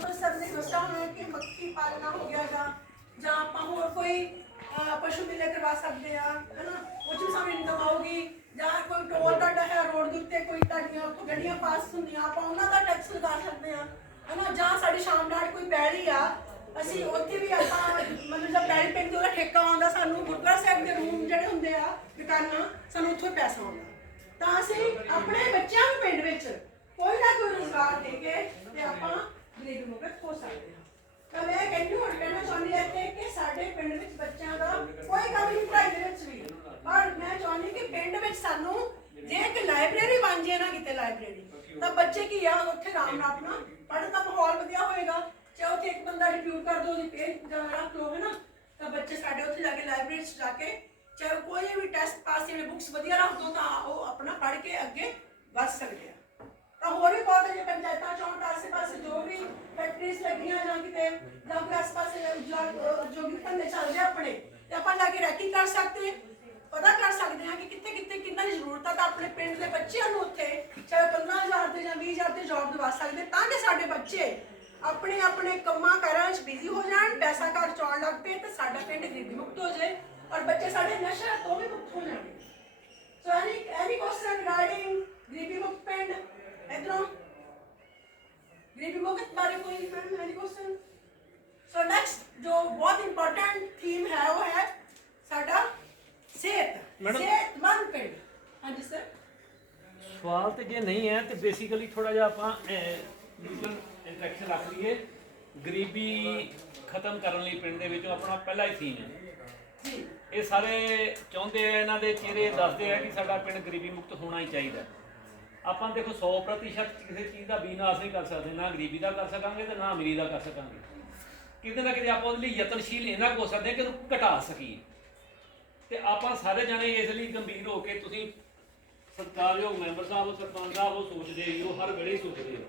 Example sir ਦੱਸਿਆ ਹੋਣਾ ਕਿ ਮੱਖੀ ਪਾਲਣਾ ਹੋ ਗਿਆ ਜਾਂ ਜਾਂ ਆਪਾਂ ਹੋਰ ਕੋਈ ਪਸ਼ੂ ਮੇਲੇ ਕਰਵਾ ਸਕਦੇ ਆ, ਹੈਨਾ? ਉਹ 'ਚ ਸਾਨੂੰ ਇਨਕਮ ਆਊਗੀ ਜਾਂ ਕੋਈ ਟੋਲ ਤੁਹਾਡਾ ਹੈ ਰੋਡ ਦੇ ਉੱਤੇ, ਕੋਈ ਤੁਹਾਡੀਆਂ ਗੱਡੀਆਂ ਪਾਸ ਹੁੰਦੀਆਂ, ਆਪਾਂ ਉਹਨਾਂ ਦਾ ਟੈਕਸ ਲਗਾ ਸਕਦੇ ਆ, ਹੈਨਾ? ਜਾਂ ਸਾਡੀ ਸ਼ਾਮਲਾਟ ਕੋਈ ਪੈੜੀ ਆ, ਅਸੀਂ ਉੱਥੇ ਵੀ ਆਪਾਂ, ਮਤਲਬ ਜਦ ਪੈੜੀ ਪੈਂਦੀ ਉਹਦਾ ਠੇਕਾ ਆਉਂਦਾ, ਸਾਨੂੰ ਗੁਰਦੁਆਰਾ ਸਾਹਿਬ ਦੇ ਰੂਮ ਜਿਹੜੇ ਹੁੰਦੇ ਆ, ਦੁਕਾਨਾਂ, ਸਾਨੂੰ ਉੱਥੋਂ ਹੀ ਪੈਸਾ ਆਉਂਦਾ। ਤਾਂ ਅਸੀਂ ਆਪਣੇ ਬੱਚਿਆਂ ਨੂੰ ਪਿੰਡ ਵਿੱਚ ਕੋਈ ਨਾ ਕੋਈ ਰੋਜ਼ਗਾਰ ਦੇ ਕੇ ਤੇ ਆਪਾਂ ਗਰੀਬ ਮੁਕਤ ਹੋ ਸਕਦੇ ਹਾਂ। ਤਾਂ ਮੈਂ ਕਹਿੰਦੀ ਹਾਂ ਕਹਿਣਾ ਚਾਹੁੰਦੀ ਹਾਂ ਕਿ ਕਿ ਸਾਡੇ ਪਿੰਡ ਵਿੱਚ ਬੱਚਿਆਂ ਦਾ ਕੋਈ ਕਮੀ ਨਹੀਂ, ਪੜ੍ਹਾਈ ਦੇ ਵਿੱਚ ਵੀ। ਪਰ ਮੈਂ ਚਾਹੁੰਦੀ ਕਿ ਪਿੰਡ ਵਿੱਚ ਸਾਨੂੰ ਜੇ ਇੱਕ ਲਾਇਬ੍ਰੇਰੀ ਬਣ ਜੇ ਨਾ ਕਿਤੇ ਲਾਇਬ੍ਰੇਰੀ, ਤਾਂ ਬੱਚੇ ਕੀ ਆ, ਉੱਥੇ ਆਰਾਮ ਨਾਲ ਆਪਣਾ ਪੜ੍ਹਨ ਦਾ ਮਾਹੌਲ ਵਧੀਆ ਹੋਏਗਾ। ਚਾਹੇ ਉੱਥੇ ਇੱਕ ਬੰਦਾ ਰਿਵਿਊ ਕਰ ਦੋ, ਉਹਦੀ ਪੇਜ ਰੱਖ ਲਓ ਹੈ ਨਾ ਤਾਂ ਬੱਚੇ ਸਾਡੇ ਉੱਥੇ ਜਾ ਕੇ ਲਾਇਬ੍ਰੇਰੀ 'ਚ ਜਾ ਕੇ ਚਾਹੇ ਕੋਈ ਵੀ ਟੈਸਟ ਪਾਸ ਜਿਹੜੇ ਬੁੱਕਸ ਵਧੀਆ ਰੱਖ ਦੋ, ਤਾਂ ਉਹ ਆਪਣਾ ਪੜ੍ਹ ਕੇ ਅੱਗੇ ਵੱਧ ਸਕਦੇ ਆ। ਤਾਂ ਹੋਰ ਵੀ ਬਹੁਤ ਜੇ ਪੰਚਾਇਤਾਂ, ਚੌਂਕ ਆਸੇ ਪਾਸੇ ਜੋ ਵੀ ਫੈਕਟਰੀਜ਼ ਲੱਗੀਆਂ ਜਾਂ ਕਿਤੇ, ਜਾਂ ਕੋਈ ਆਸ ਪਾਸੇ ਜੋ- ਜੋ ਵੀ ਧੰਦੇ ਚੱਲਦੇ ਆਪਣੇ, ਤੇ ਆਪਾਂ ਜਾ ਕੇ ਰੈਕਿੰਗ ਕਰ ਸਕਦੇ ਪਤਾ ਕਰ ਸਕਦੇ ਹਾਂ ਕਿ ਕਿੱਥੇ ਕਿੱਥੇ ਕਿੰਨਾ ਦੀ ਜ਼ਰੂਰਤ ਆ, ਤਾਂ ਆਪਣੇ ਪਿੰਡ ਦੇ ਬੱਚਿਆਂ ਨੂੰ ਉੱਥੇ ਚਾਹੇ 15000 ਤੇ ਜਾਂ 20000 ਤੇ ਜੌਬ ਦਿਵਾ ਸਕਦੇ, ਤਾਂ ਕਿ ਸਾਡੇ ਬੱਚੇ ਆਪਣੇ ਆਪਣੇ ਕੰਮਾਂ ਕਾਰਾਂ 'ਚ ਬਿਜ਼ੀ ਹੋ ਜਾਣ, ਪੈਸਾ ਘਰ ਚੌਣ ਲੱਗ ਪਏ, ਤੇ ਸਾਡਾ ਪਿੰਡ ਗਰੀਬੀ ਮੁਕਤ ਹੋ ਜਾਏ ਔਰ ਬੱਚੇ ਸਾਡੇ ਨਸ਼ਾ ਤੋਂ ਵੀ ਮੁਕਤ ਹੋ ਜਾਣਗੇ So, any any question regarding ਗਰੀਬੀ ਮੁਕਤ ਪਿੰਡ? ਇਧਰੋਂ। ਗਰੀਬੀ ਮੁਕਤ ਬਾਰੇ ਕੋਈ ma'am any question? So next ਜੋ ਬਹੁਤ ਇੰਪੋਰਟੈਂਟ ਥੀਮ ਹੈ ਉਹ ਹੈ ਸਾਡਾ ਸਿਹਤ। ਮੈਡਮ- ਸਿਹਤਮੰਦ ਪਿੰਡ। ਹਾਂਜੀ ਸਰ ਸਵਾਲ ਤੇ ਜੇ ਨਹੀਂ ਹੈ ਤੇ ਬੇਸਿਕਲੀ ਥੋੜਾ ਜਿਹਾ ਆਪਾਂ ਲੀਗਲ ਇੰਟਰੈਕਸ਼ਨ ਰੱਖ ਲਈਏ। ਗਰੀਬੀ ਖਤਮ ਕਰਨ ਲਈ ਪਿੰਡ ਦੇ ਵਿੱਚ ਆਪਣਾ ਪਹਿਲਾ ਹੀ ਥੀਮ ਹੈ। ਜੀ। ਇਹ ਸਾਰੇ ਚਾਹੁੰਦੇ ਆ ਇਹਨਾਂ ਦੇ ਚਿਹਰੇ ਦੱਸਦੇ ਆ ਕਿ ਸਾਡਾ ਪਿੰਡ ਗਰੀਬੀ ਮੁਕਤ ਹੋਣਾ ਹੀ ਚਾਹੀਦਾ। ਆਪਾਂ ਦੇਖੋ 100% ਕਿਸੇ ਚੀਜ਼ ਦਾ ਵਿਨਾਸ਼ ਨਹੀਂ ਕਰ ਸਕਦੇ, ਨਾ ਗਰੀਬੀ ਦਾ ਕਰ ਸਕਾਂਗੇ ਤੇ ਨਾ ਅਮੀਰੀ ਦਾ ਕਰ ਸਕਾਂਗੇ। ਕਿਤੇ ਨਾ ਕਿਤੇ ਆਪਾਂ ਉਹਦੇ ਲਈ ਯਤਨਸ਼ੀਲ ਇਹਨਾਂ ਕੋ ਸਕਦੇ ਕਿ ਉਹਨੂੰ ਘਟਾ ਸਕੀਏ। ਤੇ ਆਪਾਂ ਸਾਰੇ ਜਾਣੇ ਇਸ ਲਈ ਗੰਭੀਰ ਹੋ ਕੇ ਤੁਸੀਂ ਸਤਿਕਾਰਯੋਗ ਮੈਂਬਰ ਸਾਹਿਬ ਹੋ ਸਰਪੰਚ ਸਾਹਿਬ ਹੋ ਸੋਚਦੇ ਹੀ, ਉਹ ਹਰ ਵੇਲੇ ਸੋਚਦੇ ਹੋ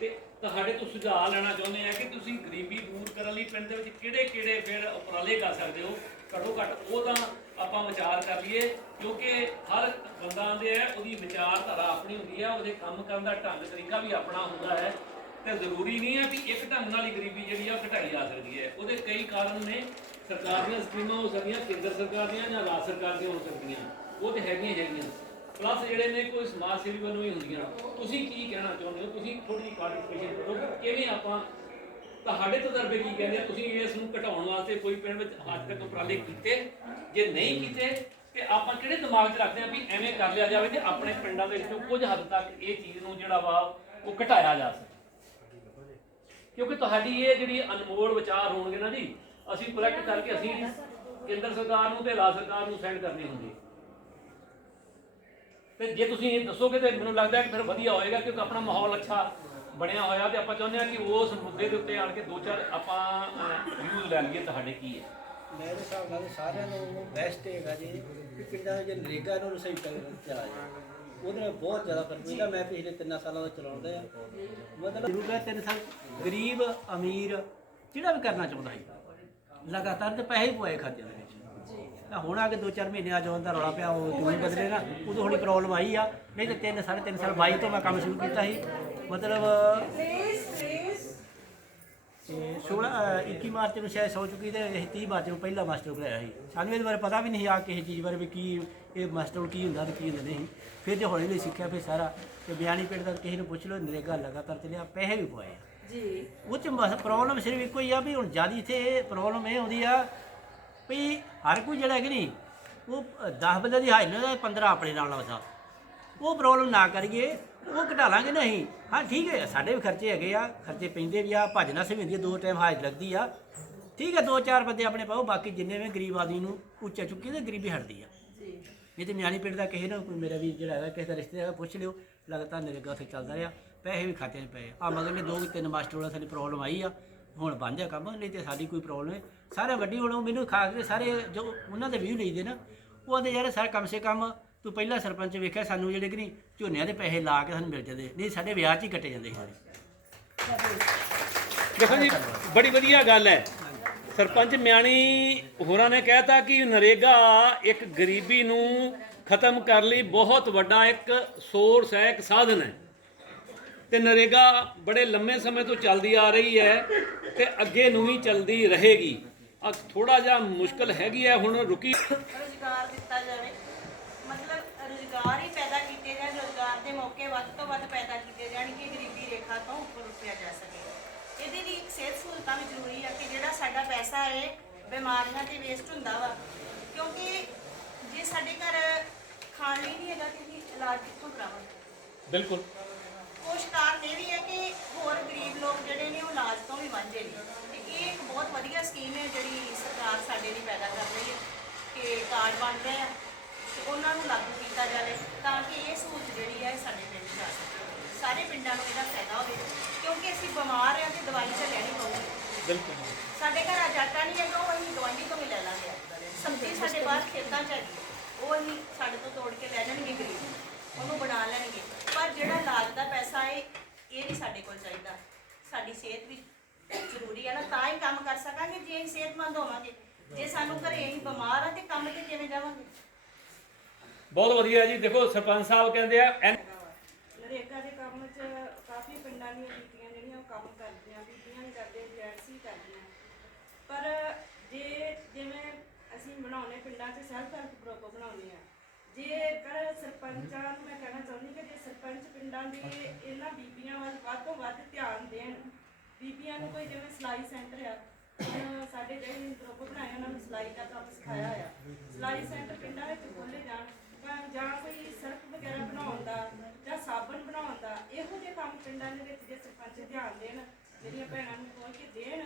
ਤੇ ਤੁਹਾਡੇ ਤੋਂ ਸੁਝਾਅ ਲੈਣਾ ਚਾਹੁੰਦੇ ਆ ਕਿ ਤੁਸੀਂ ਗਰੀਬੀ ਦੂਰ ਕਰਨ ਲਈ ਪਿੰਡ ਦੇ ਵਿੱਚ ਕਿਹੜੇ ਕਿਹੜੇ ਫਿਰ ਉਪਰਾਲੇ ਕਰ ਸਕਦੇ ਹੋ? ਘੱਟੋ ਘੱਟ ਉਹ ਤਾਂ ਆਪਾਂ ਵਿਚਾਰ ਕਰ ਲਈਏ। ਕਿਉਂਕਿ ਹਰ ਬੰਦਾ ਦੇ ਹੈ ਉਹਦੀ ਵਿਚਾਰਧਾਰਾ ਆਪਣੀ ਹੁੰਦੀ ਹੈ ਉਹਦੇ ਕੰਮ ਕਰਨ ਦਾ ਢੰਗ ਤਰੀਕਾ ਵੀ ਆਪਣਾ ਹੁੰਦਾ ਹੈ। ਤੇ ਜ਼ਰੂਰੀ ਨਹੀਂ ਹੈ ਵੀ ਇੱਕ ਢੰਗ ਨਾਲ ਹੀ ਗਰੀਬੀ ਜਿਹੜੀ ਆ ਘਟਾਈ ਜਾ ਸਕਦੀ ਹੈ। ਉਹਦੇ ਕਈ ਕਾਰਨ ਨੇ। ਸਰਕਾਰ ਦੀਆਂ ਸਕੀਮਾਂ ਹੋ ਸਕਦੀਆਂ, ਕੇਂਦਰ ਸਰਕਾਰ ਦੀਆਂ ਜਾਂ ਰਾਜ ਸਰਕਾਰ ਦੀਆਂ ਹੋ ਸਕਦੀਆਂ। ਉਹ ਤੇ ਹੈਗੀਆਂ ਹੈਗੀਆਂ। ਪਲੱਸ ਜਿਹੜੇ ਨੇ, ਕੋਈ ਸਮਾਜ ਸੇਵੀ ਵੱਲੋਂ ਹੀ ਹੁੰਦੀਆਂ। ਤੁਸੀਂ ਕੀ ਕਹਿਣਾ ਚਾਹੁੰਦੇ ਹੋ? ਤੁਸੀਂ ਥੋੜੀ ਜਿਹੀ ਪਾਰਟਿਸਪੇਸ਼ਨ ਕਰੋ ਕਿਵੇਂ ਆਪਾਂ, ਤੁਹਾਡੇ ਤਜਰਬੇ ਕੀ ਕਹਿੰਦੇ ਤੁਸੀਂ ਇਸ ਨੂੰ ਘਟਾਉਣ ਵਾਸਤੇ ਕੋਈ ਪਿੰਡ ਵਿੱਚ ਹੱਥ ਤੱਕ ਉਪਰਾਲੇ ਕੀਤੇ? ਜੇ ਨਹੀਂ ਕੀਤੇ ਤੇ ਆਪਾਂ ਕਿਹੜੇ ਦਿਮਾਗ 'ਚ ਰੱਖਦੇ ਆ ਵੀ ਐਵੇਂ ਕਰ ਲਿਆ ਜਾਵੇ ਤੇ ਆਪਣੇ ਪਿੰਡਾਂ ਦੇ ਵਿੱਚੋਂ ਕੁਝ ਹੱਦ ਤੱਕ ਇਹ ਚੀਜ਼ ਨੂੰ ਜਿਹੜਾ ਵਾ ਉਹ ਘਟਾਇਆ ਜਾ ਸਕੇ। ਕਿਉਂਕਿ ਤੁਹਾਡੀ ਇਹ ਜਿਹੜੀ ਅਨਮੋਲ ਵਿਚਾਰ ਹੋਣਗੇ ਨਾ ਜੀ, ਅਸੀਂ ਕਲੈਕਟ ਕਰਕੇ ਅਸੀਂ ਕੇਂਦਰ ਸਰਕਾਰ ਨੂੰ ਤੇ ਰਾਜ ਸਰਕਾਰ ਨੂੰ ਸੈਂਡ ਕਰਨੀ ਹੁੰਦੀ। ਤੇ ਜੇ ਤੁਸੀਂ ਇਹ ਦੱਸੋਗੇ ਤੇ ਮੈਨੂੰ ਲੱਗਦਾ ਕਿ ਫਿਰ ਵਧੀਆ ਹੋਏਗਾ ਕਿਉਂਕਿ ਆਪਣਾ ਮਾਹੌਲ ਅੱਛਾ ਬਣਿਆ ਹੋਇਆ ਤੇ ਆਪਾਂ ਚਾਹੁੰਦੇ ਹਾਂ ਕਿ ਉਸ ਮੁੱਦੇ ਦੇ ਉੱਤੇ ਆਣ ਕੇ ਦੋ ਚਾਰ ਆਪਾਂ ਵਿਊਜ਼ ਲੈ ਲਈਏ ਤੁਹਾਡੇ ਕੀ ਹੈ। ਮੇਰੇ ਹਿਸਾਬ ਨਾਲ ਸਾਰਿਆਂ ਨੂੰ ਬੈਸਟ ਹੈਗਾ ਜੀ ਕਿ ਪਿੰਡਾਂ ਦੇ ਜੇ ਨਰੇਗਾ ਨੂੰ ਸਹੀ ਤਰ੍ਹਾਂ ਚਲਾਇਆ ਜਾਏ। ਉਹਦੇ ਨਾਲ ਬਹੁਤ ਜ਼ਿਆਦਾ ਫ਼ਰਕ ਪੈਂਦਾ। ਮੈਂ ਪਿਛਲੇ ਤਿੰਨ ਸਾਲਾਂ ਦਾ ਚਲਾਉਂਦਾ ਆ ਮਤਲਬ ਜ਼ਰੂਰ ਹੈ ਤਿੰਨ ਸਾਲ ਗਰੀਬ, ਅਮੀਰ, ਜਿਹੜਾ ਵੀ ਕਰਨਾ ਚਾਹੁੰਦਾ ਹੈ ਲਗਾਤਾਰ ਤੇ ਪੈਸੇ ਹੀ ਪਵਾਏ ਖਾਤੇ ਦੇ ਵਿੱਚ। ਤਾਂ ਹੁਣ ਆ ਕੇ 2-4 ਮਹੀਨੇ ਆ ਜਾਣ ਦਾ ਰੌਲਾ ਪਿਆ, ਉਹ ਕਿਉਂ ਨਹੀਂ ਬਦਲੇ ਨਾ ਉਦੋਂ ਥੋੜੀ ਪ੍ਰੋਬਲਮ ਆਈ ਆ। ਨਹੀਂ ਤੇ ਤਿੰਨ, ਸਾਢੇ ਤਿੰਨ ਸਾਲ 22 ਤੋਂ ਮੈਂ ਕੰਮ ਸ਼ੁਰੂ ਕੀਤਾ ਸੀ। ਮਤਲਬ ਤੇ 16 ਅ, 21 ਮਾਰਚ ਨੂੰ ਸ਼ਾਇਦ ਸੌ ਚੁੱਕੀ ਤੇ ਇਹ 30 ਮਾਰਚ ਨੂੰ ਪਹਿਲਾ ਮਾਸਟਰ ਕਰਾਇਆ ਸੀ। ਸਾਨੂੰ ਇਹਦੇ ਬਾਰੇ ਪਤਾ ਵੀ ਨਹੀਂ ਆ ਕਿਸੇ ਚੀਜ਼ ਬਾਰੇ ਵੀ ਕੀ ਇਹ ਮਾਸਟਰ ਕੀ ਹੁੰਦਾ ਤੇ ਕੀ ਹੁੰਦਾ ਨਹੀਂ। ਫਿਰ ਜੇ ਹੌਲੀ ਹੌਲੀ ਸਿੱਖਿਆ ਫਿਰ ਸਾਰਾ ਤੇ ਬਿਆਨੀ ਪਿੰਡ ਦਾ ਕਿਸੇ ਨੂੰ ਪੁੱਛ ਲਓ ਨਰੇਗਾ ਲਗਾਤਾਰ ਚੱਲਿਆ ਪੈਸੇ ਵੀ ਪਵਾਏ। ਜੀ। ਉਹ ਚ ਪ੍ਰੋਬਲਮ ਸਿਰਫ ਇੱਕੋ ਹੀ ਆ ਵੀ ਹੁਣ ਜ਼ਿਆਦਾ ਇੱਥੇ ਪ੍ਰੋਬਲਮ ਇਹ ਆਉਂਦੀ ਆ ਵੀ ਹਰ ਕੋਈ ਜਿਹੜਾ ਹੈ ਕਿ ਨਹੀਂ ਉਹ 10 ਬੰਦੇ ਦੀ ਹਾਜ਼ਰੀ ਨਾਲ 15 ਆਪਣੇ ਨਾਲ ਵਸਾ ਉਹ ਪ੍ਰੋਬਲਮ ਨਾ ਕਰੀਏ ਉਹ ਘਟਾ ਲਾਂਗੇ ਨਹੀਂ। ਹਾਂ, ਠੀਕ ਹੈ, ਸਾਡੇ ਵੀ ਖਰਚੇ ਹੈਗੇ ਆ, ਖਰਚੇ ਪੈਂਦੇ ਵੀ ਆ ਭੱਜਣਾ ਸੇ ਵੀ ਹੁੰਦੀ ਆ, ਦੋ ਟਾਈਮ ਹਾਜ਼ਰ ਲੱਗਦੀ ਆ। ਠੀਕ ਹੈ ਦੋ ਚਾਰ ਬੰਦੇ ਆਪਣੇ ਪਾਓ, ਬਾਕੀ ਜਿੰਨੇ ਵੀ ਗਰੀਬ ਆਦਮੀ ਨੂੰ ਉੱਚਾ ਚੁੱਕੀ ਤੇ ਗਰੀਬੀ ਹਟਦੀ ਆ। ਜੀ ਇਹ ਤੇ ਮਿਆਣੀ ਪਿੰਡ ਦਾ ਕਿਸੇ ਨਾ, ਕੋਈ ਮੇਰਾ ਵੀ ਜਿਹੜਾ ਹੈਗਾ, ਕਿਸੇ ਦਾ ਰਿਸ਼ਤੇਦਾਰ ਪੁੱਛ ਲਿਓ, ਲਗਾਤਾਰ ਨਰੇਗਾ ਉੱਥੇ ਚੱਲਦਾ ਰਿਹਾ, ਪੈਸੇ ਵੀ ਖਾਤੇ 'ਚ ਪਏ ਆ। ਮਗਰਲੇ ਦੋ ਤਿੰਨ ਮਾਸਟਰ ਵਾਲਾ ਸਾਡੀ ਪ੍ਰੋਬਲਮ ਆਈ ਆ, ਹੁਣ ਬੰਦ ਆ ਕੰਮ, ਨਹੀਂ ਤੇ ਸਾਡੀ ਕੋਈ ਪ੍ਰੋਬਲਮ ਹੈ ਸਾਰੇ ਵੱਡੀ ਹੁਣ ਮੈਨੂੰ ਖਾਸ ਕੇ ਸਾਰੇ ਜੋ ਉਹਨਾਂ ਦੇ ਵੀ ਲਈਦੇ ਨਾ, ਉਹ ਆਂਦੇ ਯਾਰ, ਸਾਰੇ ਕਮ ਸੇ ਕਮ ਤੂੰ ਪਹਿਲਾਂ ਸਰਪੰਚ ਵੇਖਿਆ ਸਾਨੂੰ ਜਿਹੜੇ ਕਿ ਨਹੀਂ ਝੋਨਿਆਂ ਦੇ ਪੈਸੇ ਲਾ ਕੇ ਸਾਨੂੰ ਮਿਲ ਜਾਂਦੇ। ਨਹੀਂ ਸਾਡੇ ਵਿਆਹ 'ਚ ਹੀ ਕੱਟੇ ਜਾਂਦੇ ਸੀ। ਦੇਖੋ ਜੀ ਬੜੀ ਵਧੀਆ ਗੱਲ ਹੈ। ਸਰਪੰਚ ਮਿਆਣੀ ਹੋਰਾਂ ਨੇ ਕਹਿਤਾ ਕਿ ਨਰੇਗਾ ਇੱਕ ਗਰੀਬੀ ਨੂੰ ਖਤਮ ਕਰਨ ਲਈ ਬਹੁਤ ਵੱਡਾ ਇੱਕ ਸੋਰਸ ਹੈ ਇੱਕ ਸਾਧਨ ਹੈ। ਤੇ ਨਰੇਗਾ ਬੜੇ ਲੰਮੇ ਸਮੇਂ ਤੋਂ ਚੱਲਦੀ ਆ ਰਹੀ ਹੈ ਤੇ ਅੱਗੇ ਨੂੰ ਵੀ ਚੱਲਦੀ ਰਹੇਗੀ। ਆ ਥੋੜਾ ਜਿਹਾ ਮੁਸ਼ਕਲ ਹੈਗੀ ਹੈ ਹੁਣ ਰੁਕੀ। ਰੁਜ਼ਗਾਰ ਦਿੱਤਾ ਜਾਵੇ। ਰੁਜ਼ਗਾਰ ਹੀ ਪੈਦਾ ਕੀਤੇ ਜਾਣ ਰੁਜ਼ਗਾਰ ਦੇ ਮੌਕੇ ਵੱਧ ਤੋਂ ਵੱਧ ਪੈਦਾ ਕੀਤੇ ਜਾਣ ਕਿ ਗਰੀਬੀ ਰੇਖਾ ਤੋਂ ਉੱਪਰ ਉੱਠਿਆ ਜਾ ਸਕੇ। ਇਹਦੇ ਲਈ ਇੱਕ ਸਿਹਤ ਸਹੂਲਤਾਂ ਵੀ ਜ਼ਰੂਰੀ ਆ ਕਿ ਜਿਹੜਾ ਸਾਡਾ ਪੈਸਾ ਹੈ ਬਿਮਾਰੀਆਂ ਤੇ ਵੇਸਟ ਹੁੰਦਾ ਵਾ ਕਿਉਂਕਿ ਜੇ ਸਾਡੇ ਘਰ ਖਾਣ ਲਈ ਨਹੀਂ ਹੈਗਾ ਤੇ ਇਲਾਜ ਕਿੱਥੋਂ ਕਰਾਵਾਂਗੇ? ਬਿਲਕੁਲ। ਕੁਛ ਕਾਰਨ ਇਹ ਵੀ ਹੈ ਕਿ ਹੋਰ ਗਰੀਬ ਲੋਕ ਜਿਹੜੇ ਨੇ ਉਹ ਇਲਾਜ ਤੋਂ ਵੀ ਵਾਂਝੇ ਨੇ। ਤੇ ਇਹ ਇੱਕ ਬਹੁਤ ਵਧੀਆ ਸਕੀਮ ਹੈ ਜਿਹੜੀ ਸਰਕਾਰ ਸਾਡੇ ਲਈ ਪੈਦਾ ਕਰ ਰਹੀ ਹੈ ਕਿ ਕਾਰਡ ਬਣ ਰਹੇ ਆ ਉਹਨਾਂ ਨੂੰ ਲਾਗੂ ਕੀਤਾ ਜਾਵੇ ਤਾਂ ਕਿ ਇਹ ਸਹੂਲਤ ਜਿਹੜੀ ਹੈ ਸਾਡੇ ਪਿੰਡ ਆ ਸਕੇ। ਸਾਰੇ ਪਿੰਡਾਂ ਨੂੰ ਇਹਦਾ ਫਾਇਦਾ ਹੋਵੇ ਕਿਉਂਕਿ ਅਸੀਂ ਬਿਮਾਰ ਆ ਤੇ ਦਵਾਈ ਤਾਂ ਲੈਣੀ ਪਊਗੀ। ਬਿਲਕੁਲ ਸਾਡੇ ਘਰ ਆਟਾ ਨਹੀਂ ਹੈਗਾ ਉਹ ਅਸੀਂ ਦਵਾਈ ਤੋਂ ਵੀ ਲੈ ਲਾਂਗੇ। ਸਬਜ਼ੀ ਸਾਡੇ ਬਾਹਰ ਖੇਤਾਂ 'ਚ ਹੈਗੀ ਹੈ। ਉਹ ਅਸੀਂ ਸਾਡੇ ਤੋਂ ਤੋੜ ਕੇ ਲੈ ਜਾਣਗੇ ਗਰੀਬ ਉਹਨੂੰ ਬਣਾ ਲੈਣਗੇ। ਪਰ ਜਿਹੜਾ ਇਲਾਜ ਦਾ ਪੈਸਾ ਹੈ ਇਹ ਨਹੀਂ ਸਾਡੇ ਕੋਲ ਚਾਹੀਦਾ। ਸਾਡੀ ਸਿਹਤ ਵੀ ਜ਼ਰੂਰੀ ਹੈ ਨਾ ਤਾਂ ਹੀ ਕੰਮ ਕਰ ਸਕਾਂਗੇ ਜੇ ਅਸੀਂ ਸਿਹਤਮੰਦ ਹੋਵਾਂਗੇ। ਜੇ ਸਾਨੂੰ ਘਰੇ ਅਸੀਂ ਬਿਮਾਰ ਆ ਤੇ ਕੰਮ ਤੇ ਕਿਵੇਂ ਜਾਵਾਂਗੇ। ਬਹੁਤ ਵਧੀਆ ਜੀ, ਦੇਖੋ ਸਰਪੰਚ ਸਾਹਿਬ ਕਹਿੰਦੇ ਆ, ਐਨ- ਨਰੇਗਾ ਦੇ ਕੰਮ 'ਚ ਕਾਫੀ ਪਿੰਡਾਂ ਦੀਆਂ ਬੀਬੀਆਂ ਜਿਹੜੀਆਂ ਉਹ ਕੰਮ ਕਰਦੀਆਂ, ਬੀਬੀਆਂ ਵੀ ਕਰਦੇ ਜੈਂਟਸ ਵੀ ਕਰਦੀਆਂ। ਪਰ ਜੇ ਜਿਵੇਂ ਅਸੀਂ ਬਣਾਉਨੇ ਪਿੰਡਾਂ 'ਚ ਸੈਲਫ ਹੈਲਪ ਗਰੁੱਪ ਬਣਾਉਂਦੇ ਆ, ਜੇਕਰ ਸਰਪੰਚਾਂ ਨੂੰ ਮੈਂ ਕਹਿਣਾ ਚਾਹੁੰਦੀ ਕਿ ਜੇ ਸਰਪੰਚ ਪਿੰਡਾਂ ਦੇ ਇਹਨਾਂ ਬੀਬੀਆਂ ਵੱਲ ਵੱਧ ਤੋਂ ਵੱਧ ਧਿਆਨ ਦੇਣ, ਬੀਬੀਆਂ ਨੂੰ ਕੋਈ ਜਿਵੇਂ ਸਿਲਾਈ ਸੈਂਟਰ ਆ, ਹੁਣ ਸਾਡੇ ਜਿਹੜੇ ਗਰੁੱਪ ਬਣਾਏ ਉਹਨਾਂ ਨੂੰ ਸਿਲਾਈ ਦਾ ਕੰਮ ਸਿਖਾਇਆ ਆ ਸਿਲਾਈ ਸੈਂਟਰ ਪਿੰਡਾਂ ਵਿੱਚ ਖੋਲੇ ਜਾਣ ਜਾਂ- ਕੋਈ ਸਰਫ ਵਗੈਰਾ ਬਣਾਉਣ ਦਾ ਜਾਂ ਸਾਬਣ ਬਣਾਉਣ ਦਾ ਇਹੋ ਜਿਹੇ ਕੰਮ ਪਿੰਡਾਂ ਦੇ ਵਿੱਚ ਜੇ ਸਰਪੰਚ ਧਿਆਨ ਦੇਣ ਜਿਹੜੀਆਂ ਭੈਣਾਂ ਨੂੰ ਖੋਲ ਕੇ ਦੇਣ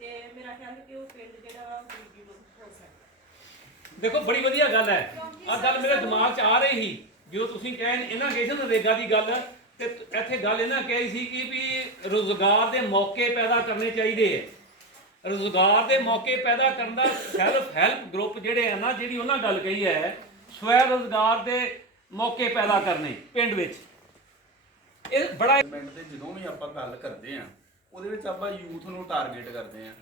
ਤੇ ਮੇਰਾ ਖਿਆਲ ਕਿ ਉਹ ਪਿੰਡ ਜਿਹੜਾ ਵਾ ਉਹ ਗਰੀਬੀ ਮੁਕਤ ਹੋ ਸਕਦਾ ਦੇਖੋ ਬੜੀ ਵਧੀਆ ਗੱਲ ਹੈ। ਆ ਗੱਲ ਮੇਰੇ ਦਿਮਾਗ 'ਚ ਆ ਰਹੀ ਸੀ। ਜਦੋਂ ਤੁਸੀਂ ਕਹੇ ਇਹਨਾਂ ਕਹੇ ਸੀ ਨਰੇਗਾ ਦੀ ਗੱਲ ਤੇ ਇੱਥੇ ਗੱਲ ਇਹਨਾਂ ਕਹੀ ਸੀ ਕਿ ਵੀ ਰੋਜ਼ਗਾਰ ਦੇ ਮੌਕੇ ਪੈਦਾ ਕਰਨੇ ਚਾਹੀਦੇ ਹੈ ਰੋਜ਼ਗਾਰ ਦੇ ਮੌਕੇ ਪੈਦਾ ਕਰਨ ਦਾ ਸੈਲਫ ਹੈਲਪ ਗਰੁੱਪ ਜਿਹੜੇ ਆ ਨਾ ਜਿਹੜੀ ਉਹਨਾਂ ਗੱਲ ਕਹੀ ਹੈ ਸਵੈ ਰੋਜ਼ਗਾਰ ਦੇ ਮੌਕੇ ਪੈਦਾ ਕਰਨੇ ਪਿੰਡ ਵਿੱਚ। ਇਹ ਬੜਾ ਪਿੰਡ ਤੇ ਜਦੋਂ ਵੀ ਆਪਾਂ ਗੱਲ ਕਰਦੇ ਆ ਉਹਦੇ ਵਿੱਚ ਆਪਾਂ ਯੂਥ ਨੂੰ ਟਾਰਗੇਟ ਕਰਦੇ ਆ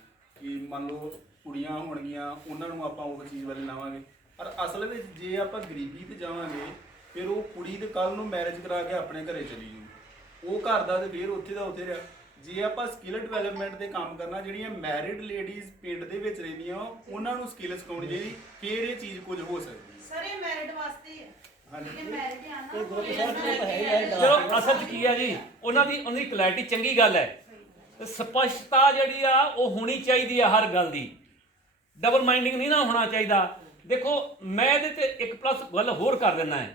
ਕਿ ਮੰਨ ਲਓ ਕੁੜੀਆਂ ਹੋਣਗੀਆਂ, ਉਹਨਾਂ ਨੂੰ ਆਪਾਂ ਉਹ ਚੀਜ਼ ਵੱਲ ਲਾਵਾਂਗੇ। ਪਰ ਅਸਲ ਵਿੱਚ ਜੇ ਆਪਾਂ ਗਰੀਬੀ ਤੇ ਜਾਵਾਂਗੇ, ਫਿਰ ਉਹ ਕੁੜੀ ਤੇ ਕੱਲ ਨੂੰ ਮੈਰਿਜ ਕਰਾ ਕੇ ਆਪਣੇ ਘਰੇ ਚਲੀ ਜੂ ਉਹ ਘਰ ਦਾ ਤੇ ਫੇਰ ਉੱਥੇ ਦਾ ਉੱਥੇ ਰਿਹਾ। ਜੇ ਆਪਾਂ ਸਕਿੱਲ ਡਿਵੈਲਪਮੈਂਟ ਦੇ ਕੰਮ ਕਰਨਾ, ਜਿਹੜੀਆਂ ਮੈਰਿਡ ਲੇਡੀਜ਼ ਪਿੰਡ ਦੇ ਵਿੱਚ ਰਹਿੰਦੀਆਂ, ਉਹਨਾਂ ਨੂੰ ਸਕਿੱਲ ਸਿਖਾਉਣੀ ਚਾਹੀਦੀ, ਫੇਰ ਇਹ ਚੀਜ਼ ਕੁਝ ਹੋ ਸਕਦੀ ਸਰ ਇਹ ਮੈਰਿਟ ਵਾਸਤੇ ਹੀ ਹੈ। ਹਾਂਜੀ। ਮੈਰਿਟ ਆ ਨਾ। ਇਹ ਹੈ ਹੀ ਹੈ ਚਲੋ ਅਸਲ 'ਚ ਕੀ ਹੈ ਜੀ? ਉਹਨਾਂ ਦੀ ਉਹਨਾਂ ਦੀ ਕਲੈਰਿਟੀ ਚੰਗੀ ਗੱਲ ਹੈ। ਤੇ ਸਪਸ਼ਟਤਾ ਜਿਹੜੀ ਆ ਉਹ ਹੋਣੀ ਚਾਹੀਦੀ ਆ ਹਰ ਗੱਲ ਦੀ। ਡਬਲ ਮਾਈਂਡਿੰਗ ਨਹੀਂ ਨਾ ਹੋਣਾ ਚਾਹੀਦਾ। ਦੇਖੋ ਮੈਂ ਇਹਦੇ ਤੇ ਇੱਕ ਪਲੱਸ ਗੱਲ ਹੋਰ ਕਰ ਦਿੰਦਾ ਹੈ।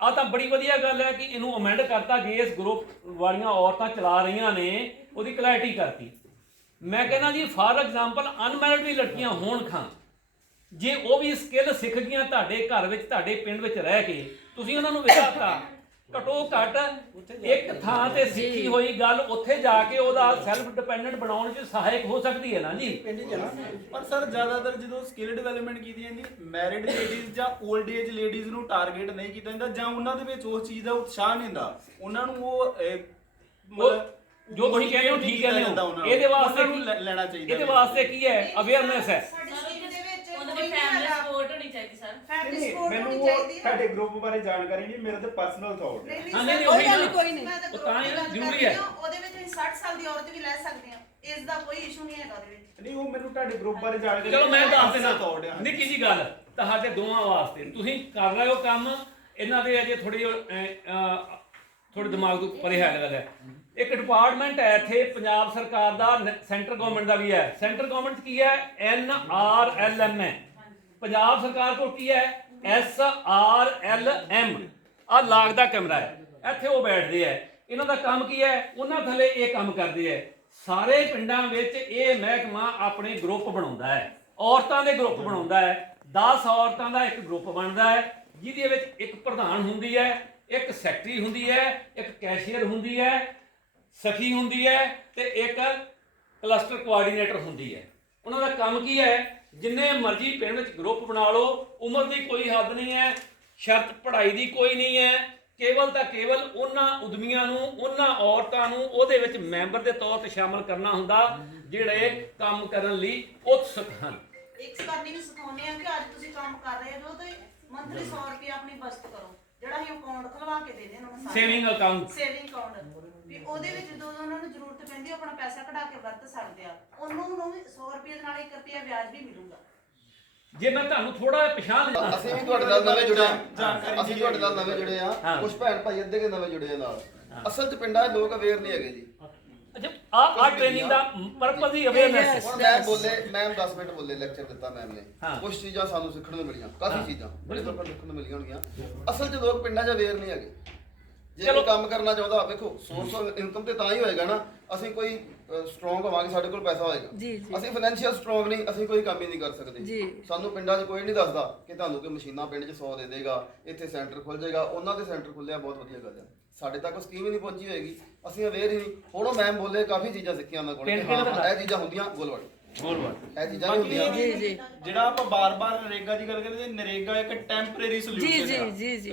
ਆ ਤਾਂ ਬੜੀ ਵਧੀਆ ਗੱਲ ਹੈ ਕਿ ਇਹਨੂੰ ਅਮੈਂਡ ਕਰਤਾ ਜੇ ਇਸ ਗਰੁੱਪ ਵਾਲੀਆਂ ਔਰਤਾਂ ਚਲਾ ਰਹੀਆਂ ਨੇ ਉਹਦੀ ਕਲੈਰਿਟੀ ਕਰਤੀ। ਮੈਂ ਕਹਿੰਦਾ ਜੀ ਫਾਰ ਐਗਜ਼ਾਮਪਲ ਅਨਮੈਰਿਡ ਵੀ ਲੜਕੀਆਂ ਹੋਣ ਖਾਂ ਜੇ ਉਹ ਵੀ ਸਕਿੱਲ ਸਿੱਖ ਗਈਆਂ ਤੁਹਾਡੇ ਘਰ ਵਿੱਚ ਤੁਹਾਡੇ ਪਿੰਡ ਵਿੱਚ ਰਹਿ ਕੇ ਤੁਸੀਂ ਉਹਨਾਂ ਨੂੰ ਵਿਚਾਰਤਾ ਘਟੋ ਘਟ ਇੱਕ ਥਾਂ ਤੇ ਸਿੱਖੀ ਹੋਈ ਗੱਲ ਉੱਥੇ ਜਾ ਕੇ ਉਹਦਾ ਸੈਲਫ ਡਿਪੈਂਡੈਂਟ ਬਣਾਉਣ 'ਚ ਸਹਾਇਕ ਹੋ ਸਕਦੀ ਹੈ ਨਾ ਜੀ? ਪਿੰਡ 'ਚ ਜਾਣਾ ਪਰ ਸਰ ਜ਼ਿਆਦਾਤਰ ਜਦੋਂ ਸਕਿੱਲ ਡਿਵੈਲਪਮੈਂਟ ਕੀਤੀ ਜਾਂਦੀ ਮੈਰਿਡ ਲੇਡੀਜ਼ ਜਾਂ 올ਡ ਏਜ ਲੇਡੀਜ਼ ਨੂੰ ਟਾਰਗੇਟ ਨਹੀਂ ਕੀਤਾ ਜਾਂਦਾ ਜਾਂ ਉਹਨਾਂ ਦੇ ਵਿੱਚ ਉਸ ਚੀਜ਼ ਦਾ ਉਤਸ਼ਾਹ ਨਹੀਂ ਹੁੰਦਾ ਉਹਨਾਂ ਨੂੰ ਉਹ ਅਹ, ਮਤਲਬ ਜੋ ਤੁਸੀਂ ਕਹਿੰਦੇ ਹੋ ਠੀਕ ਹੋ ਨੂੰ। ਇਹਦੇ ਵਾਸਤੇ ਉਹਨਾਂ ਨੂੰ ਕੀ- ਲੈ- ਲੈਣਾ ਚਾਹੀਦਾ ਇਹਦੇ। ਵਾਸਤੇ ਕੀ ਹੈ? ਅਵੇਅਰਨੈਸ ਹੈ ਸਾਡੀ ਸਕੀਮ ਦੇ ਵਿੱਚ ਉਹਨਾਂ ਕੋਈ ਦੀ ਨਹੀਂ ਫੈਮਿਲੀ ਹੈਗਾ। ਸਪੋਰਟ ਹੋਣੀ ਚਾਹੀਦੀ ਸਰ ਫੈਮਿਲੀ ਨਹੀਂ, ਸਪੋਰਟ ਮੈਨੂੰ ਹੋਣੀ ਉਹ ਚਾਹੀਦੀ ਹੈ। ਤੁਹਾਡੇ ਗਰੁੱਪ ਬਾਰੇ ਜਾਣਕਾਰੀ ਨਹੀਂ ਮੇਰਾ ਤੇ ਪਰਸਨਲ ਥਾਟ ਹੈ। ਨਹੀਂ ਹਾਂ, ਨਹੀਂ ਨਹੀਂ, ਸਰ, ਉਹੀ ਕੋਈ ਗੱਲ ਨਾ। ਨਹੀਂ ਕੋਈ ਨਹੀਂ। ਮੈਂ ਤਾਂ ਉਹ group ਤਾਂ ਦੀ ਇਹ ਗੱਲ ਜ਼ਰੂਰੀ ਕਰਦੀ ਹੈ। ਹਾਂ, ਉਹਦੇ ਵਿੱਚ ਅਸੀਂ 60 ਸਾਲ ਦੀ ਔਰਤ ਵੀ ਲੈ ਸਕਦੇ ਹਾਂ। ਇਸ ਦਾ ਕੋਈ ਇਸ਼ੂ ਨਹੀਂ ਹੈਗਾ ਉਹਦੇ ਵਿੱਚ। ਨਹੀਂ ਉਹ ਮੈਨੂੰ ਤੁਹਾਡੇ ਗਰੁੱਪ ਬਾਰੇ ਜਾਣਕਾਰੀ ਚਲੋ ਮੈਂ ਦੱਸ thought ਹੈ। ਦੇਣਾ ਨਿੱਕੀ ਜੀ ਗੱਲ ਤੁਹਾਡੇ ਦੋਵਾਂ ਵਾਸਤੇ। ਤੁਸੀਂ ਕਰ ਰਹੇ ਹੋ ਕੰਮ ਇਹਨਾਂ ਦੇ ਅਜੇ ਥੋੜੀ ਥੋੜੇ ਦਿਮਾਗ ਤੋਂ ਪਰੇ ਹੈ ਗੱਲ ਹੈ। ਇੱਕ ਡਿਪਾਰਟਮੈਂਟ ਹੈ ਇੱਥੇ ਪੰਜਾਬ ਸਰਕਾਰ ਦਾ ਸੈਂਟਰ ਗਵਰਨਮੈਂਟ ਦਾ ਵੀ ਹੈ। ਸੈਂਟਰ ਗਵਰਨਮੈਂਟ ਕੀ ਹੈ? ਐਨ ਆਰ ਐਲ ਐਮ ਹੈ। ਪੰਜਾਬ ਸਰਕਾਰ ਕੋਲ ਕੀ ਹੈ? ਐਸ ਆਰ ਐਲ ਐਮ ਆ ਲਾਗ ਦਾ ਕਮਰਾ ਹੈ। ਇੱਥੇ ਉਹ ਬੈਠਦੇ ਹੈ। ਇਹਨਾਂ ਦਾ ਕੰਮ ਕੀ ਹੈ? ਉਹਨਾਂ ਥੱਲੇ ਇਹ ਕੰਮ ਕਰਦੇ ਹੈ। ਸਾਰੇ ਪਿੰਡਾਂ ਵਿੱਚ ਇਹ ਮਹਿਕਮਾ ਆਪਣੇ ਗਰੁੱਪ ਬਣਾਉਂਦਾ ਹੈ। ਔਰਤਾਂ ਦੇ ਗਰੁੱਪ ਬਣਾਉਂਦਾ ਹੈ। 10 ਔਰਤਾਂ ਦਾ ਇੱਕ ਗਰੁੱਪ ਬਣਦਾ ਹੈ, ਜਿਹਦੇ ਵਿੱਚ ਇੱਕ ਪ੍ਰਧਾਨ ਹੁੰਦੀ ਹੈ, ਇੱਕ ਸੈਕਟਰੀ ਹੁੰਦੀ ਹੈ, ਇੱਕ ਕੈਸ਼ੀਅਰ ਹੁੰਦੀ ਹੈ, ਸਖੀ ਹੁੰਦੀ ਹੈ ਤੇ ਇੱਕ ਕਲਸਟਰ ਕੋਆਰਡੀਨੇਟਰ ਹੁੰਦੀ ਹੈ। ਉਹਨਾਂ ਦਾ ਕੰਮ ਕੀ ਹੈ? ਜਿੰਨੇ ਮਰਜ਼ੀ ਪਿੰਡ ਵਿੱਚ ਗਰੁੱਪ ਬਣਾ ਲਓ, ਉਮਰ ਦੀ ਕੋਈ ਹੱਦ ਨਹੀਂ ਹੈ, ਸ਼ਰਤ ਪੜ੍ਹਾਈ ਦੀ ਕੋਈ ਨਹੀਂ ਹੈ, ਕੇਵਲ ਤਾਂ ਕੇਵਲ ਉਹਨਾਂ ਉਦਮੀਆਂ ਨੂੰ, ਉਹਨਾਂ ਔਰਤਾਂ ਨੂੰ ਉਹਦੇ ਵਿੱਚ ਮੈਂਬਰ ਦੇ ਤੌਰ ਤੇ ਸ਼ਾਮਲ ਕਰਨਾ ਹੁੰਦਾ, ਜਿਹੜੇ ਕੰਮ ਕਰਨ ਲਈ ਉਤਸੁਕ ਹਨ। ਇੱਕ ਕਰਨੀ ਵੀ ਸਿਖਾਉਂਦੇ ਆ ਕਿ ਅੱਜ ਤੁਸੀਂ ਕੰਮ ਕਰ ਰਹੇ ਹੋ ਤੇ ਮੰਥਲੀ 100 ਰੁਪਏ ਆਪਣੀ ਬਚਤ ਕਰੋ। ਜਿਹੜਾ ਅਸੀਂ ਅਕਾਊਂਟ ਖਲਵਾ ਕੇ ਦੇ ਦੇਣਾ ਉਹਨਾਂ ਸੇਵਿੰਗ ਅਕਾਊਂਟ ਸੇਵਿੰਗ ਅਕਾਊਂਟ ਵੀ ਉਹਦੇ ਵਿੱਚ ਜਦੋਂ ਉਹਨਾਂ ਨੂੰ ਜ਼ਰੂਰਤ ਪੈਂਦੀ ਉਹ ਆਪਣਾ ਪੈਸਾ ਕਢਾ ਕੇ ਵਰਤ ਸਕਦੇ ਆ। ਉਹਨੂੰ ਨੂੰ ਵੀ 100 ਰੁਪਏ ਦੇ ਨਾਲ 1 ਰੁਪਿਆ ਵਿਆਜ ਵੀ ਮਿਲੂਗਾ। ਜੇ ਮੈਂ ਤੁਹਾਨੂੰ ਥੋੜਾ ਪਛਾਣ ਲਿਆ ਅਸੀਂ ਵੀ ਤੁਹਾਡੇ ਨਾਲ ਨਵੇਂ ਜੁੜੇ ਆ। ਅਸੀਂ ਤੁਹਾਡੇ ਨਾਲ ਨਵੇਂ ਜੁੜੇ ਆ। ਹਾਂ। ਕੁਝ ਭੈਣ ਭਾਈ ਅੱਧੇ ਕੇ ਨਵੇਂ ਜੁੜੇ ਆ ਨਾਲ। ਅਸਲ 'ਚ ਪਿੰਡਾਂ 'ਚ ਲੋਕ ਅਵੇਅਰ ਨਹੀਂ ਹੈਗੇ ਜੀ। ਆ ਆ ਟ੍ਰੇਨਿੰਗ ਦਾ ਪਰਪਸ ਹੀ ਅਵੇਅਰਨੈਸ ਹੁਣ ਮੈਂ ਬੋਲੇ ਮੈਮ 10 ਮਿੰਟ ਬੋਲੇ ਲੈਕਚਰ ਦਿੱਤਾ ਮੈਮ ਨੇ। ਹਾਂ। ਕੁਝ ਚੀਜ਼ਾਂ ਸਾਨੂੰ ਸਿੱਖਣ ਨੂੰ ਮਿਲੀਆਂ। ਕਾਫੀ ਚੀਜ਼ਾਂ। ਬੜੇ ਪਰ ਸਿੱਖਣ ਨੂੰ ਮਿਲੀਆਂ ਹੋਣਗੀਆਂ। ਅਸਲ 'ਚ ਲੋਕ ਪਿੰਡਾਂ 'ਚ ਅਵੇਅਰ ਨਹੀਂ ਹੈਗੇ। ਜੇ ਚਲੋ। ਕੋਈ ਕੰਮ ਕਰਨਾ ਚਾਹੁੰਦਾ ਵੇਖੋ ਸੋਰਸ ਆਫ ਇਨਕਮ ਤੇ ਤਾਂ ਹੀ ਹੋਏਗਾ ਨਾ। ਅਸੀਂ ਕੋਈ ਸਟਰੋਂਗ ਹੋਵਾਂਗੇ ਸਾਡੇ ਕੋਲ ਪੈਸਾ ਹੋਏਗਾ। ਜੀ, ਜੀ। ਅਸੀਂ ਫਾਈਨੈਂਸ਼ੀਅਲ ਸਟਰੋਂਗ ਨਹੀਂ ਅਸੀਂ ਕੋਈ ਕੰਮ ਹੀ ਨਹੀਂ ਕਰ ਸਕਦੇ। ਜੀ। ਸਾਨੂੰ ਪਿੰਡਾਂ 'ਚ ਕੋਈ ਨਹੀਂ ਦੱਸਦਾ ਕਿ ਤੁਹਾਨੂੰ ਕੋਈ ਮਸ਼ੀਨਾਂ ਪਿੰਡ 'ਚ 100 ਦੇ ਦੇਗਾ ਇੱਥੇ ਸੈਂਟਰ ਖੁੱਲ ਜਾਏਗਾ। ਉਹਨਾਂ ਦੇ ਸੈਂਟਰ ਖੁੱਲਿਆ ਬਹੁਤ ਵਧੀਆ ਗੱਲ ਹੈ ਸਾਡੇ ਤੱਕ ਉਹ ਸਕੀਮ ਹੀ ਨਹੀਂ ਪਹੁੰਚੀ ਹੋਏਗੀ। ਅਸੀਂ ਅਵੇਅਰ ਹੀ ਨਹੀਂ। ਹੁਣ ਉਹ ਮੈਮ ਬੋਲੇ ਕਾਫੀ ਚੀਜ਼ਾਂ ਸਿੱਖੀਆਂ ਉਹਨਾਂ ਕੋਲ। ਕਿ ਪਿੰਡ ਕਿਹੜਾ ਹਾਂ? ਇਹ ਚੀਜ਼ਾਂ ਹੁੰਦੀਆਂ ਗੋਲਵਾਲ ਬੋਲਵਾ ਇਹ ਚੀਜ਼ਾਂ ਹੁੰਦੀਆਂ। ਜੀ ਜੀ। ਜਿਹੜਾ ਆਪਾਂ ਬਾਰ-ਬਾਰ ਨਰੇਗਾ ਦੀ ਗੱਲ ਕਰਦੇ ਨਰੇਗਾ ਇੱਕ ਟੈਂਪਰੇਰੀ ਸੋਲੂਸ਼ਨ ਜੀ, ਹੈ ਜੀ, ਜੀ।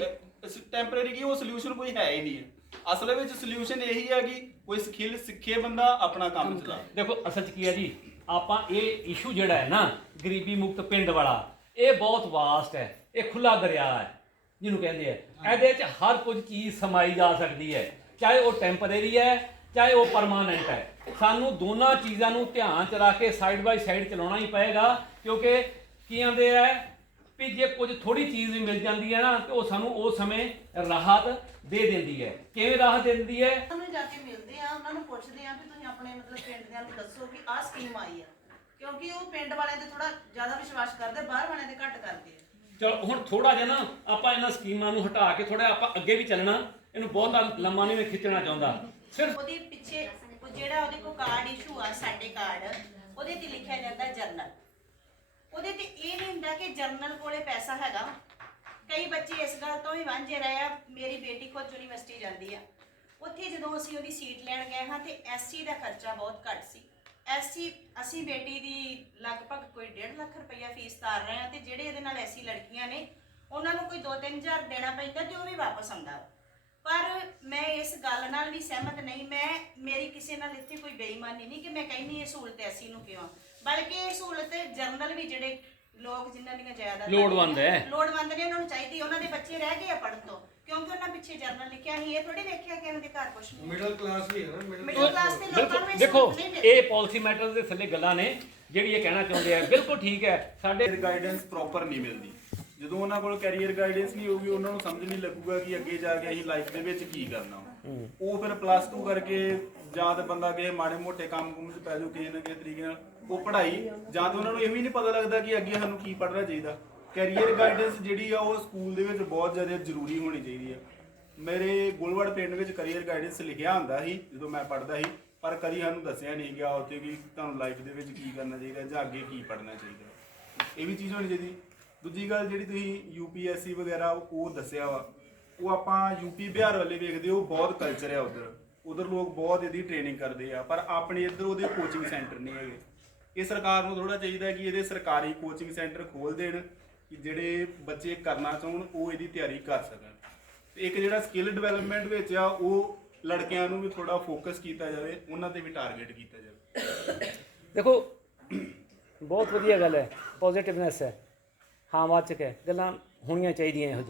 ਟੈਂਪਰੇਰੀ ਕੀ ਉਹ ਸੋਲੂਸ਼ਨ ਕੋਈ ਹੈ ਹੀ ਨਹੀਂ ਹੈ। ਅਸਲ ਵਿੱਚ ਸੋਲੂਸ਼ਨ ਇਹੀ ਹੈ ਕਿ ਕੋਈ ਸਕਿੱਲ ਸਿੱਖੇ ਬੰਦਾ ਆਪਣਾ ਕੰਮ ਚਲਾਏ ਦੇਖੋ ਅਸਲ 'ਚ ਕੀ ਹੈ ਜੀ ਆਪਾਂ ਇਹ ਇਸ਼ੂ ਜਿਹੜਾ ਹੈ ਨਾ ਗਰੀਬੀ ਮੁਕਤ ਪਿੰਡ ਵਾਲਾ ਇਹ ਬਹੁਤ ਵਾਸਟ ਹੈ ਇਹ ਖੁੱਲਾ ਦਰਿਆ ਹੈ ਜਿਹਨੂੰ ਕਹਿੰਦੇ ਆ। ਇਹਦੇ 'ਚ ਹਰ ਕੁਝ ਚੀਜ਼ ਸਮਾਈ ਜਾ ਸਕਦੀ ਹੈ ਚਾਹੇ ਉਹ ਟੈਂਪਰੇਰੀ ਹੈ ਚਾਹੇ ਉਹ ਪਰਮਾਨੈਂਟ ਹੈ। ਸਾਨੂੰ ਦੋਨਾਂ ਚੀਜ਼ਾਂ ਨੂੰ ਧਿਆਨ 'ਚ ਰੱਖ ਕੇ ਸਾਈਡ ਬਾਈ ਸਾਈਡ ਚਲਾਉਣਾ ਹੀ ਪਏਗਾ ਕਿਉਂਕਿ ਕੀ ਆਂਦੇ ਆ ਵੀ ਜੇ ਕੁਝ ਥੋੜੀ ਚੀਜ਼ ਵੀ ਮਿਲ ਜਾਂਦੀ ਹੈ ਨਾ ਤੇ ਉਹ ਸਾਨੂੰ ਉਸ ਸਮੇਂ ਰਾਹਤ ਦੇ ਦਿੰਦੀ ਹੈ। ਕਿਵੇਂ ਰਾਹਤ ਦੇ ਦਿੰਦੀ ਹੈ? ਉਹਨਾਂ ਨੂੰ ਜਾ ਕੇ ਮਿਲਦੇ ਆ ਉਹਨਾਂ ਨੂੰ ਪੁੱਛਦੇ ਆ ਵੀ ਤੁਸੀਂ ਆਪਣੇ ਮਤਲਬ ਪਿੰਡ ਦਿਆਂ ਨੂੰ ਦੱਸੋ ਕਿ ਆਹ ਸਕੀਮ ਆਈ ਆ। ਕਿਉਂਕਿ ਉਹ ਪਿੰਡ ਵਾਲਿਆਂ ਤੇ ਥੋੜਾ ਜ਼ਿਆਦਾ ਵਿਸ਼ਵਾਸ ਕਰਦੇ ਬਾਹਰ ਵਾਲਿਆਂ ਤੇ ਘੱਟ ਕਰਦੇ ਆ। ਚਲੋ ਹੁਣ ਥੋੜਾ ਜਿਹਾ ਨਾ ਆਪਾਂ ਇਹਨਾਂ ਸਕੀਮਾਂ ਨੂੰ ਹਟਾ ਕੇ ਥੋੜਾ ਆਪਾਂ ਅੱਗੇ ਵੀ ਚੱਲਣਾ ਇਹਨੂੰ ਬਹੁਤਾ ਲੰਮਾ ਨਹੀਂ ਮੈਂ ਖਿੱਚਣਾ ਚਾਹੁੰਦਾ। ਸਿਰਫ ਉਹਦੇ ਪਿੱਛੇ ਉਹ ਜਿਹੜਾ ਉਹਦੇ ਕੋਲ ਕਾਰਡ ਇਸ਼ੂ ਆ ਸਾਡੇ ਕਾਰਡ ਉਹਦੇ ਤੇ ਲਿਖਿਆ ਜਾਂਦਾ ਜਰਨਲ ਉਹਦੇ ਤੇ ਇਹ ਨਹੀਂ ਹੁੰਦਾ ਕਿ ਜਰਨਲ ਕੋਲੇ ਪੈਸਾ ਹੈਗਾ। ਕਈ ਬੱਚੇ ਇਸ ਗੱਲ ਤੋਂ ਵੀ ਵਾਂਝੇ ਰਹੇ ਆ, ਮੇਰੀ ਬੇਟੀ ਖੁਦ ਯੂਨੀਵਰਸਿਟੀ ਜਾਂਦੀ ਆ। ਉੱਥੇ ਜਦੋਂ ਅਸੀਂ ਉਹਦੀ ਸੀਟ ਲੈਣ ਗਏ ਹਾਂ ਤੇ ਐਸਸੀ ਦਾ ਖਰਚਾ ਬਹੁਤ ਘੱਟ ਸੀ। ਐਸਸੀ ਅਸੀਂ ਬੇਟੀ ਦੀ ਲਗਭਗ ਕੋਈ 1.5 ਲੱਖ ਰੁਪਈਆ ਫੀਸ ਤਾਰ ਰਹੇ ਆ ਤੇ ਜਿਹੜੇ ਇਹਦੇ ਨਾਲ ਐਸੀ ਲੜਕੀਆਂ ਨੇ, ਉਹਨਾਂ ਨੂੰ ਕੋਈ 2-3000 ਦੇਣਾ ਪੈਂਦਾ ਤੇ ਉਹ ਵੀ ਵਾਪਸ ਆਉਂਦਾ। ਵਾ। ਪਰ ਮੈਂ ਇਸ ਗੱਲ ਨਾਲ ਵੀ ਸਹਿਮਤ ਨਹੀਂ। ਮੈਂ, ਮੇਰੀ ਕਿਸੇ ਨਾਲ ਇੱਥੇ ਕੋਈ ਬੇਈਮਾਨੀ ਨਹੀਂ ਕਿ ਮੈਂ ਕਹਿੰਨੀ ਇਹ ਸਹੂਲਤ ਐਸੀ ਨੂੰ ਕਿਉਂ ਆ। ਬਲਕਿ ਇਹ ਸਹੂਲਤ ਜਰਨਲ ਵੀ ਜਿਹੜੇ ਲੋਕ ਜਿਨ੍ਹਾਂ ਦੀਆਂ ਜ਼ਿਆਦਾ ਲੋੜਵੰਦ ਹੈ। ਲੋੜਵੰਦ ਨੇ ਉਹਨਾਂ ਨੂੰ ਚਾਹੀਦੀ ਉਹਨਾਂ ਦੇ ਬੱਚੇ ਰਹਿ ਗਏ ਆ ਪੜ੍ਹਨ ਤੋਂ ਕਿਉਂਕਿ ਉਹਨਾਂ ਪਿੱਛੇ ਜਰਨਲ ਲਿਖਿਆ ਸੀ ਇਹ ਥੋੜੀ ਵੇਖਿਆ ਕਿ ਇਹਨਾਂ ਦੇ ਘਰ ਕੁਛ ਨਹੀਂ ਮਿਡਲ ਕਲਾਸ ਵੀ ਹੈ ਨਾ ਮਿਡਲ ਕਲਾਸ ਦੇ ਲੋਕਾਂ। ਨੂੰ ਬਿਲਕੁਲ ਇਹ ਦੇਖੋ ਸਹੂਲਤ ਨਹੀਂ ਮਿਲਦੀ। ਇਹ ਪਾਲਿਸੀ ਮੈਟਰਸ ਦੇ ਥੱਲੇ ਗੱਲਾਂ ਨੇ ਜਿਹੜੀ ਇਹ ਕਹਿਣਾ ਚਾਹੁੰਦੇ ਆ ਬਿਲਕੁਲ ਠੀਕ ਹੈ ਸਾਡੇ ਕੈਰੀਅਰ ਗਾਈਡੈਂਸ ਪ੍ਰੋਪਰ ਨਹੀਂ ਮਿਲਦੀ। ਜਦੋਂ ਉਹਨਾਂ ਕੋਲ ਕੈਰੀਅਰ ਗਾਈਡੈਂਸ ਨਹੀਂ ਹੋਊਗੀ ਉਹਨਾਂ ਨੂੰ ਸਮਝ ਨਹੀਂ ਲੱਗੂਗਾ ਕਿ ਅੱਗੇ ਜਾ ਕੇ ਅਸੀਂ ਲਾਈਫ ਦੇ ਵਿੱਚ ਕੀ ਕਰਨਾ। ਉਹ ਫਿਰ ਪਲੱਸ 2 ਕਰਕੇ ਜਾਂ ਤੇ ਬੰਦਾ ਕਿਸੇ ਮਾੜੇ ਮੋਟੇ ਕੰਮ ਕੁਮ 'ਚ ਪੈ ਜਾਊ ਕਿਸੇ ਨਾ ਕਿਸੇ ਤਰੀਕੇ ਨਾਲ, ਉਹ ਪੜ੍ਹਾਈ, ਜਾਂ ਤਾਂ ਉਹਨਾਂ ਨੂੰ ਇਹ ਵੀ ਨਹੀਂ ਪਤਾ ਲੱਗਦਾ ਕਿ ਅੱਗੇ ਸਾਨੂੰ ਕੀ ਪੜ੍ਹਨਾ ਚਾਹੀਦਾ। ਕੈਰੀਅਰ ਗਾਈਡੈਂਸ ਜਿਹੜੀ ਆ ਉਹ ਸਕੂਲ ਦੇ ਵਿੱਚ ਬਹੁਤ ਜ਼ਿਆਦਾ ਜ਼ਰੂਰੀ ਹੋਣੀ ਚਾਹੀਦੀ ਆ। ਮੇਰੇ ਗੁਲਵੜ ਪਿੰਡ ਵਿੱਚ ਕੈਰੀਅਰ ਗਾਈਡੈਂਸ ਲਿਖਿਆ ਹੁੰਦਾ ਸੀ, ਜਦੋਂ ਮੈਂ ਪੜ੍ਹਦਾ ਸੀ, ਪਰ ਕਦੀ ਸਾਨੂੰ ਦੱਸਿਆ ਨਹੀਂ ਗਿਆ ਉੱਥੇ ਵੀ ਤੁਹਾਨੂੰ ਲਾਈਫ ਦੇ ਵਿੱਚ ਕੀ ਕਰਨਾ ਚਾਹੀਦਾ ਜਾਂ ਅੱਗੇ ਕੀ ਪੜ੍ਹਨਾ ਚਾਹੀਦਾ। ਇਹ ਵੀ ਚੀਜ਼ ਹੋਣੀ ਚਾਹੀਦੀ। ਦੂਜੀ ਗੱਲ ਜਿਹੜੀ ਤੁਸੀਂ ਯੂਪੀਐਸਸੀ ਵਗੈਰਾ ਉਹ ਦੱਸਿਆ ਵਾ, ਉਹ ਆਪਾਂ ਯੂਪੀ ਬਿਹਾਰ ਵਾਲੇ ਵੇਖਦੇ ਹੋ ਬਹੁਤ ਕਲਚਰ ਆ ਉਧਰ। ਉਧਰ ਲੋਕ ਬਹੁਤ ਇਹਦੀ ਟ੍ਰੇਨਿੰਗ ਕਰਦੇ ਆ, ਪਰ ਆਪਣੇ ਇੱਧਰ ਉਹਦੇ ਕੋਚਿੰਗ ਸੈਂਟਰ ਨਹੀਂ ਹੈਗੇ। ਇਹ ਸਰਕਾਰ ਨੂੰ ਥੋੜਾ ਚਾਹੀਦਾ ਕਿ ਇਹਦੇ ਸਰਕਾਰੀ ਕੋਚਿੰਗ ਸੈਂਟਰ ਖੋਲ ਦੇਣ, ਕਿ ਜਿਹੜੇ ਬੱਚੇ ਕਰਨਾ ਚਾਹਣ, ਉਹ ਇਹਦੀ ਤਿਆਰੀ ਕਰ ਸਕਣ। ਤੇ ਇੱਕ ਜਿਹੜਾ ਸਕਿੱਲ ਡਿਵੈਲਪਮੈਂਟ ਵਿੱਚ ਆ, ਉਹ ਲੜਕਿਆਂ ਨੂੰ ਵੀ ਥੋੜਾ ਫੋਕਸ ਕੀਤਾ ਜਾਵੇ, ਉਹਨਾਂ ਤੇ ਵੀ ਟਾਰਗੇਟ ਕੀਤਾ ਜਾਵੇ। ਦੇਖੋ, ਬਹੁਤ ਵਧੀਆ ਗੱਲ ਹੈ ਪੋਜ਼ਿਟਿਵਨੈਸ ਹੈ। ਹਾਂ, ਵਾਚਕ ਹੈ, ਗੱਲਾਂ ਹੋਣੀਆਂ ਚਾਹੀਦੀਆਂ ਇਹੋ ਜਿਹੀਆਂ।